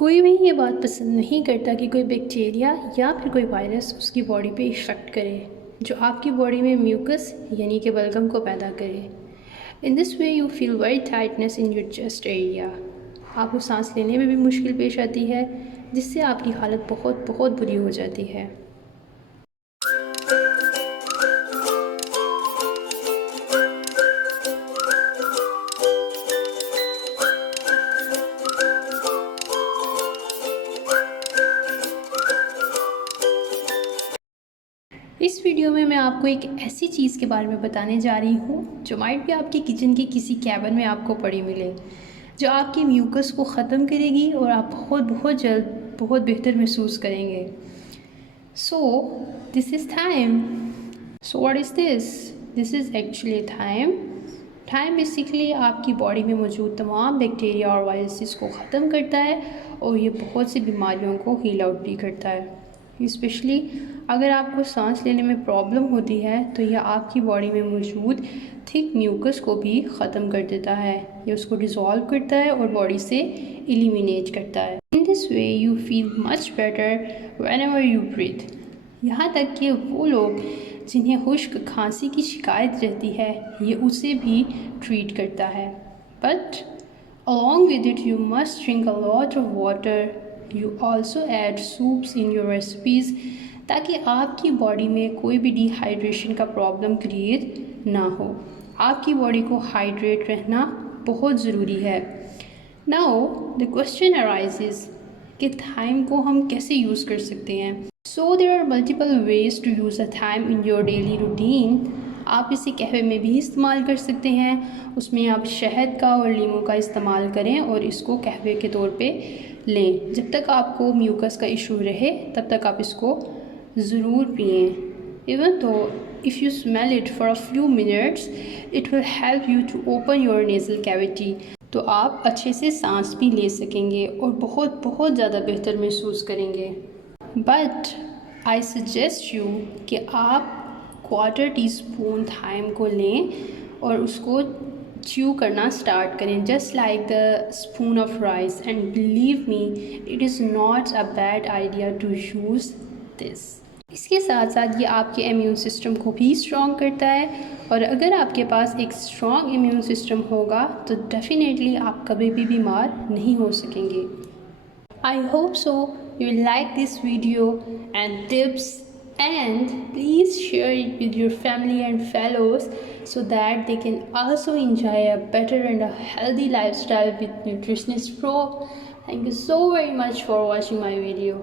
कोई भी ये बात पसंद नहीं करता कि कोई बैक्टीरिया या फिर कोई वायरस उसकी बॉडी पे इफ़ेक्ट करे, जो आपकी बॉडी में म्यूकस यानी कि बलगम को पैदा करे। इन this way you feel very tightness in your chest area. आपको सांस लेने में भी मुश्किल पेश आती है, जिससे आपकी हालत बहुत बहुत बुरी हो जाती है। इस वीडियो में मैं आपको एक ऐसी चीज़ के बारे में बताने जा रही हूँ जो माइट भी आपके किचन के किसी कैबिन में आपको पड़ी मिले, जो आपकी म्यूकस को ख़त्म करेगी और आप बहुत बहुत जल्द बहुत बेहतर महसूस करेंगे। So this is thyme. So what is this? This is actually thyme. Thyme basically आपकी बॉडी में मौजूद तमाम बैक्टीरिया और वायरसेस को ख़त्म करता है और ये बहुत सी बीमारियों को हील आउट भी करता है। स्पेशली अगर आपको सांस लेने में प्रॉब्लम होती है तो यह आपकी बॉडी में मौजूद थिक म्यूकस को भी ख़त्म कर देता है। ये उसको डिज़ोल्व करता है और बॉडी से एलिमिनेट करता है। In this way you feel much better whenever you breathe. यहाँ तक कि वो लोग जिन्हें खुश्क खांसी की शिकायत रहती है, ये उसे भी ट्रीट करता है। But along with it you must drink a lot of water. You also add soups in your recipes ताकि आपकी बॉडी में कोई भी डिहाइड्रेशन का प्रॉब्लम क्रिएट ना हो। आपकी बॉडी को हाइड्रेट रहना बहुत ज़रूरी है। नाउ द क्वेश्चन अराइजेज कि थाइम को हम कैसे यूज़ कर सकते हैं। So there are multiple ways to use a thyme in your daily routine. आप इसे कहवे में भी इस्तेमाल कर सकते हैं। उसमें आप शहद का और लीमू का इस्तेमाल करें और इसको कहवे के तौर पे लें। जब तक आपको म्यूकस का इशू रहे तब तक आप इसको ज़रूर पिएं। इवन तो if you smell it for a few minutes it will help you to open your nasal cavity. तो आप अच्छे से सांस भी ले सकेंगे और बहुत बहुत ज़्यादा बेहतर महसूस करेंगे। बट आई सजेस्ट यू कि आप 1/4 टीस्पून थाइम को लें और उसको च्यू करना स्टार्ट करें, just like the spoon of rice. And believe me, it is not a bad idea to use this. इसके साथ साथ ये आपके इम्यून सिस्टम को भी स्ट्रॉन्ग करता है और अगर आपके पास एक स्ट्रॉन्ग इम्यून सिस्टम होगा तो डेफिनेटली आप कभी भी बीमार नहीं हो सकेंगे। I hope so you will like this video and tips, and please share it with your family and fellows so that they can also enjoy a better and a healthy lifestyle with Nutritionist Pro. Thank you so very much for watching my video.